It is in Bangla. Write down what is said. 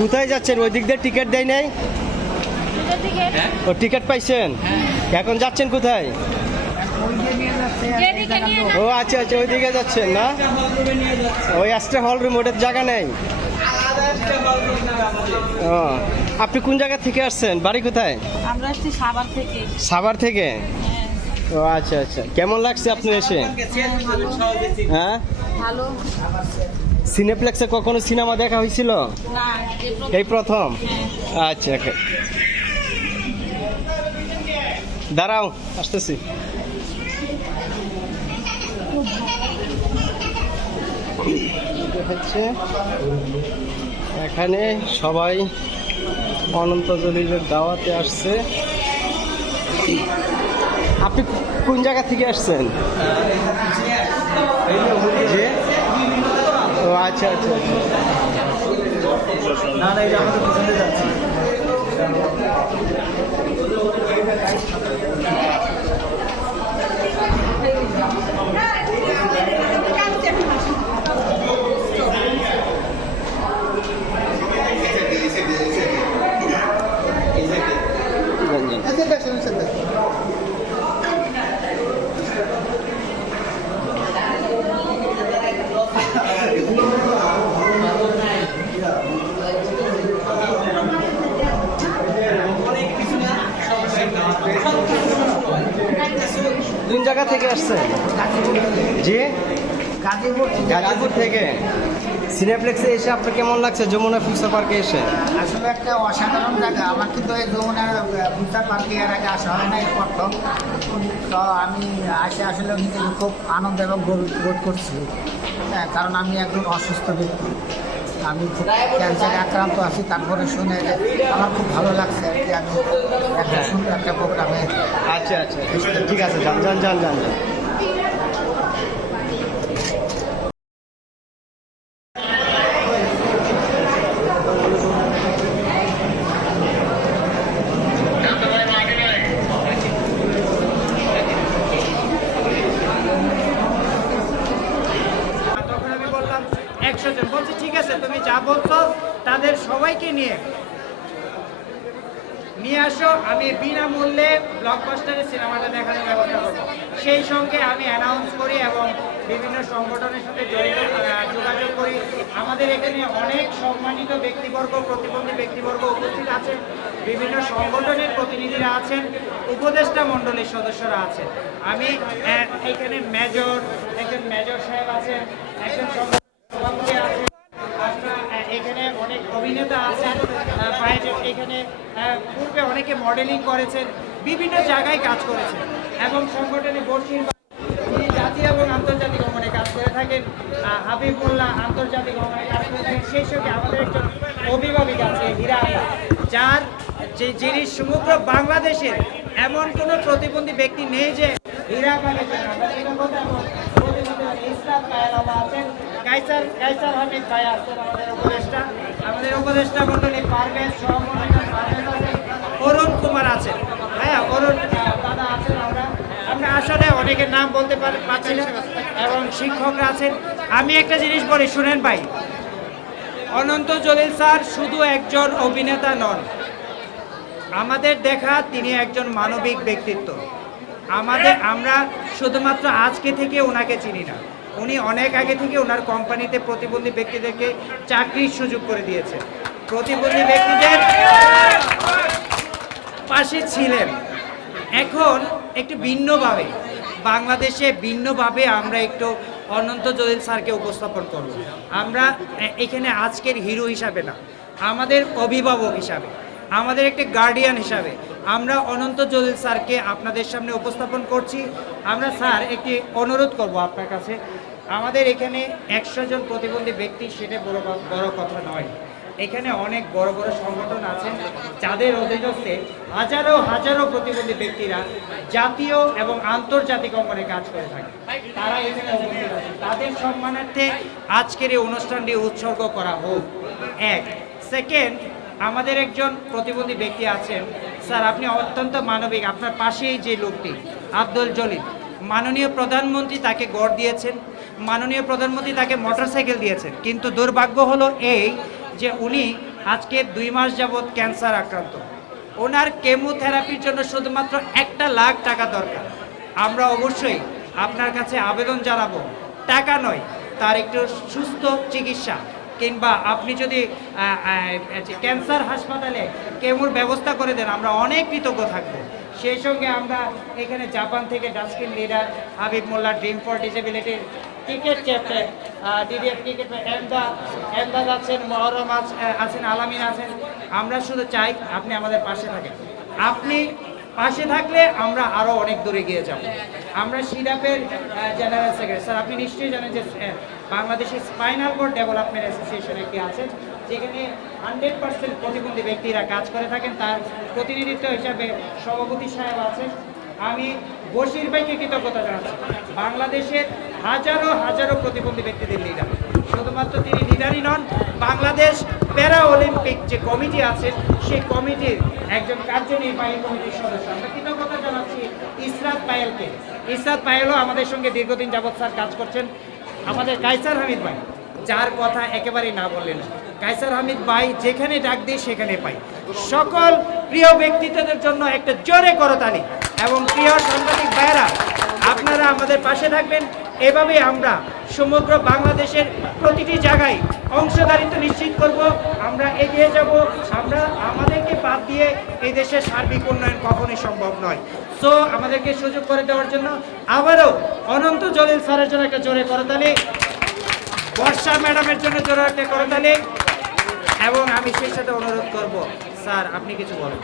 কোথায় যাচ্ছেন? ওই দিক দিয়ে টিকিট দেয় নাই? টিকিট ও টিকিট পাইছেন? এখন যাচ্ছেন কোথায়? ও আচ্ছা আচ্ছা ওই দিকে যাচ্ছেন না? ওই আসতে হল রুম ওটার জায়গা নেই? ও আপনি কোন জায়গা থেকে আসছেন? বাড়ি কোথায়? আমরা আসছি সাভার থেকে। সাভার থেকে? হ্যাঁ, ও আচ্ছা আচ্ছা। কেমন লাগছে আপনি এসে? হ্যাঁ? ভালো। সিনেপ্লেক্সে কখনো সিনেমা দেখা হয়েছিল? এই প্রথম। আচ্ছা দাঁড়াও আসতেছি। হচ্ছে এখানে সবাই অনন্ত জলিলের দাওয়াতে আসছে। আপনি কোন জায়গা থেকে আসছেন? যে ও আচ্ছা আচ্ছা আচ্ছা। না না এটা আমাদের পিছনে যাচ্ছে কোন জায়গা থেকে আসছেন জি? গাজীপুর থেকে। সিনেপ্লেক্সে এসে আপনার কেমন লাগছে? যমুনা ফিউচার পার্কে এসে? আসলে একটা অসাধারণ জায়গা। আমার কিন্তু এই যমুনা ভূতার পার্কে এর আগে আসা হয় না এই প্রথম। তো আমি আসে আসলে নিজেকে খুব আনন্দ এবং বোধ করছি। হ্যাঁ কারণ আমি একজন অসুস্থ ব্যক্তি। আমি খুব ক্যান্সারে আক্রান্ত আছি তারপরে শুনে আমার খুব ভালো লাগছে আর কি। আমি একটা সুন্দর একটা প্রোগ্রামে আচ্ছা আচ্ছা। ঠিক আছে যান যান যান যান যান তখন আমি বললাম একশো জন বলছে ঠিক আছে তুমি যা বলছো তাদের সবাইকে নিয়ে। নিয়ে আসো, আমি বিনামূল্যে ব্লকবাস্টারের সিনেমাটা দেখানোর ব্যবস্থা করব। সেই সঙ্গে আমি অ্যানাউন্স করি এবং বিভিন্ন সংগঠনের সাথে যোগাযোগ করি। আমাদের এখানে অনেক সম্মানিত ব্যক্তিবর্গ, প্রতিবন্ধী ব্যক্তিবর্গ উপস্থিত আছেন। বিভিন্ন সংগঠনের প্রতিনিধিরা আছেন, উপদেষ্টা মণ্ডলীর সদস্যরা আছেন। আমি এখানে মেজর একজন মেজর সাহেব আছেন, একজন সংগঠন সভাপতি আছেন আমরা আহ, এখানে অনেক অভিনেতা আছেন আহ, এখানে পূর্বে অনেকে মডেলিং করেছেন বিভিন্ন জায়গায় কাজ করেছেন এবং সংগঠনে বর্ষির তিনি জাতীয় এবং আন্তর্জাতিক অঙ্গনে কাজ করে থাকেন হাবিবুল্লাহ আন্তর্জাতিক অঙ্গনে কাজ করে থাকেন সেই সঙ্গে আমাদের একজন অভিভাবিক আছে হীরা যার যে যিনি সমগ্র বাংলাদেশের এমন কোনো প্রতিবন্ধী ব্যক্তি নেই যে হীরা আছেন। কাইসার কাইসার হামিদ ভাই আমাদের উপদেষ্টা। আমাদের উপদেষ্টা মন্ডলী পারভেজ অরুণ কুমার আছেন। হ্যাঁ অরুণ দাদা আছেন আমরা। আমরা আসলে অনেকের নাম বলতে পার- পারছি না, এবং শিক্ষকরা আছেন। আমি একটা জিনিস বলি, শুনেন ভাই। অনন্ত জলিল স্যার শুধু একজন অভিনেতা নন। আমাদের দেখা তিনি একজন মানবিক ব্যক্তিত্ব। আমাদের, আমরা শুধুমাত্র আজকে থেকে ওনাকে চিনি না। উনি অনেক আগে থেকে ওনার কোম্পানিতে প্রতিবন্ধী ব্যক্তিদেরকে চাকরির সুযোগ করে দিয়েছে। প্রতিবন্ধী ব্যক্তিদের পাশে ছিলেন। এখন একটু ভিন্নভাবে, বাংলাদেশে ভিন্নভাবে আমরা একটু অনন্ত জলিল স্যারকে উপস্থাপন করব। আমরা এখানে আজকের হিরো হিসাবে না, আমাদের অভিভাবক হিসাবে, আমাদের একটি গার্ডিয়ান হিসাবে আমরা অনন্ত জলিল স্যারকে আপনাদের সামনে উপস্থাপন করছি। আমরা স্যার একটি অনুরোধ করব আপনার কাছে। আমাদের এখানে একশো জন প্রতিবন্ধী ব্যক্তি সেটা বড় বড় কথা নয়। এখানে অনেক বড় বড় সংগঠন আছেন যাদের অধীনস্থে হাজারো হাজারো প্রতিবন্ধী ব্যক্তিরা জাতীয় এবং আন্তর্জাতিক অঙ্গনে কাজ করে থাকে। তারা এখানে তাদের সম্মানার্থে আজকের এই অনুষ্ঠানটি উৎসর্গ করা হোক। এক। সেকেন্ড, আমাদের একজন প্রতিবন্ধী ব্যক্তি আছেন। স্যার, আপনি অত্যন্ত মানবিক। আপনার পাশেই যে লোকটি, আব্দুল জলিল। মাননীয় প্রধানমন্ত্রী তাকে গড় দিয়েছেন, মাননীয় প্রধানমন্ত্রী তাকে মোটরসাইকেল দিয়েছেন। কিন্তু দুর্ভাগ্য হলো এই যে উনি আজকে দুই মাস যাবৎ ক্যান্সার আক্রান্ত। ওনার কেমোথেরাপির জন্য শুধুমাত্র একটা লাখ টাকা দরকার। আমরা অবশ্যই আপনার কাছে আবেদন জানাব। টাকা নয়, তার একটু সুস্থ চিকিৎসা। কিংবা আপনি যদি ক্যান্সার হাসপাতালে কেমোর ব্যবস্থা করে দেন, আমরা অনেক কৃতজ্ঞ থাকব। সেই সঙ্গে আমরা এখানে জাপান থেকে dustbin leader Habib Molla dream for ডিসেবিলিটির cricket captain DDF cricket Emdad Emdad আছেন, মহরম আছেন, আলামিন আছেন। আমরা শুধু চাই আপনি আমাদের পাশে থাকেন। আপনি পাশে থাকলে আমরা আরও অনেক দূরে গিয়ে যাব। আমরা সিডাপের জেনারেল সেক্রেটারি স্যার, আপনি নিশ্চয়ই জানেন যে বাংলাদেশের স্পাইনাল বোর্ড ডেভেলপমেন্ট অ্যাসোসিয়েশন একটি আছে যেখানে হান্ড্রেড পার্সেন্ট প্রতিবন্ধী ব্যক্তিরা কাজ করে থাকেন, তার প্রতিনিধিত্ব হিসাবে সভাপতি সাহেব আছেন। আমি বশির ভাইকে কৃতজ্ঞতা জানাচ্ছি। বাংলাদেশের হাজারো হাজারো প্রতিবন্ধী ব্যক্তিদের লিডার শুধুমাত্র তিনি লিডারই নন, বাংলাদেশ প্যারা অলিম্পিক যে কমিটি আছে, সেই কমিটির একজন কার্যনির্বাহী কমিটির সদস্য। আমরা কৃতজ্ঞতা জানাচ্ছি ইসরাত পায়েলকে। ইসরাত পায়েলও আমাদের সঙ্গে দীর্ঘদিন যাবৎ স্যার কাজ করছেন। আমাদের কাইসার হামিদ ভাই, যার কথা একেবারেই না বললেন। কাইসার হামিদ ভাই যেখানে ডাক দিই সেখানে পাই। সকল প্রিয় ব্যক্তিত্বদের জন্য একটা জোরে করতালি এবং প্রিয় সাংবাদিক ভাইয়েরা, আপনারা আমাদের পাশে থাকবেন। এভাবে আমরা সমগ্র বাংলাদেশের প্রতিটি জায়গায় অংশদারিত্ব নিশ্চিত করব। আমরা এগিয়ে যাব। আমরা আমাদেরকে বাদ দিয়ে এই দেশের সার্বিক উন্নয়ন কখনোই সম্ভব নয়। সো আমাদেরকে সুযোগ করে দেওয়ার জন্য আবারও অনন্ত জলিল স্যারের জন্য একটা জোরে করতালি, বর্ষা ম্যাডামের জন্য জোরে একটা করতালি। এবং আমি সেই সাথে অনুরোধ করব। স্যার আপনি কিছু বলেন।